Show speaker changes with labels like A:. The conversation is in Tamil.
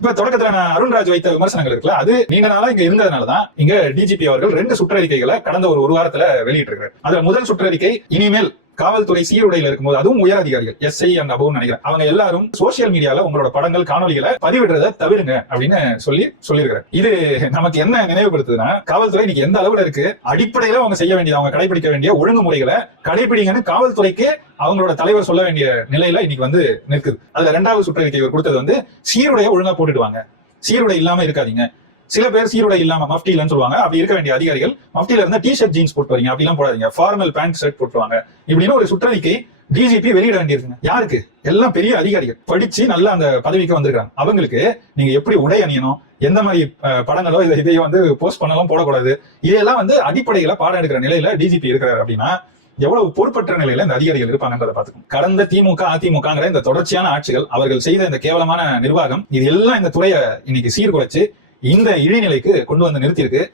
A: இப்ப தொடக்கத்துல நான் அருண்ராஜ் வைத்த விமர்சனங்கள் இருக்குல்ல அது நீண்ட நாளா இங்க இருந்ததுனாலதான் இங்க டிஜிபி அவர்கள் ரெண்டு சுற்றறிக்கைகளை கடந்த ஒரு ஒரு வாரத்துல வெளியிட்டிருக்காரு அதுல முதல் சுற்றறிக்கை இனிமேல் காவல்துறை சீருடையில இருக்கும்போது அதுவும் உயர் அதிகாரிகள் எஸ்ஐ அண்ட் அபோன்னு நினைக்கிறேன். அவங்க எல்லாரும் சோசியல் மீடியால உங்களோட படங்கள் காணொலிகளை பதிவிடுறத தவிருங்க அப்படின்னு சொல்லி சொல்லியிருக்கிறேன் இது நமக்கு என்ன நினைவுபடுத்துதுன்னா காவல்துறை இன்னைக்கு எந்த அளவுல இருக்கு? அடிப்படையில அவங்க செய்ய வேண்டியது அவங்க கடைபிடிக்க வேண்டிய ஒழுங்குமுறைகளை கடைபிடிங்கன்னு காவல்துறைக்கு அவங்களோட தலைவர் சொல்ல வேண்டிய நிலையில இன்னைக்கு வந்து நிற்குது. அதுல ரெண்டாவது சுற்றறிக்கை கொடுத்தது வந்து சீருடைய ஒழுங்கா போட்டுட்டு வாங்க சீருடை இல்லாம இருக்காதீங்க. சில பேர் சீருடை இல்லாம மஃப்டிலன்னு இல்லைன்னு சொல்லுவாங்க. அப்படி இருக்க வேண்டிய அதிகாரிகள் மஃப்டில இருந்தா டி ஷர்ட் ஜீன்ஸ் போட்டு வரீங்க. அப்படிலாம் போடாதீங்க. ஃபார்மல் பேண்ட் ஷர்ட் போட்டுருவாங்க. இப்படின்னு ஒரு சுற்றறிக்கை டிஜிபி வெளியிட வேண்டியிருக்குங்க. யாருக்கு? எல்லாம் பெரிய அதிகாரிகள். படிச்சு நல்லா அந்த பதவிக்கு வந்திருக்காங்க அவங்களுக்கு நீங்க எப்படி உடை அணியணும் எந்த மாதிரி படங்களோ இதை இதையோ வந்து போஸ்ட் பண்ணலாம் போடக்கூடாது. இதெல்லாம் வந்து அடிப்படையில பாடம் எடுக்கிற நிலையில டிஜிபி இருக்கிறார் அப்படின்னா எவ்வளவு பொறுப்பற்ற நிலையில இந்த அதிகாரிகள் இருப்பாங்கன்றத பாத்துக்கணும் கடந்த திமுக அதிமுகங்கிற இந்த தொடர்ச்சியான ஆட்சிகள் அவர்கள் செய்த இந்த கேவலமான நிர்வாகம் இது எல்லாம் இந்த துறையை இன்னைக்கு சீர்குலைச்சு இந்த இழிநிலைக்கு கொண்டு வந்து நிறுத்தியிருக்கு.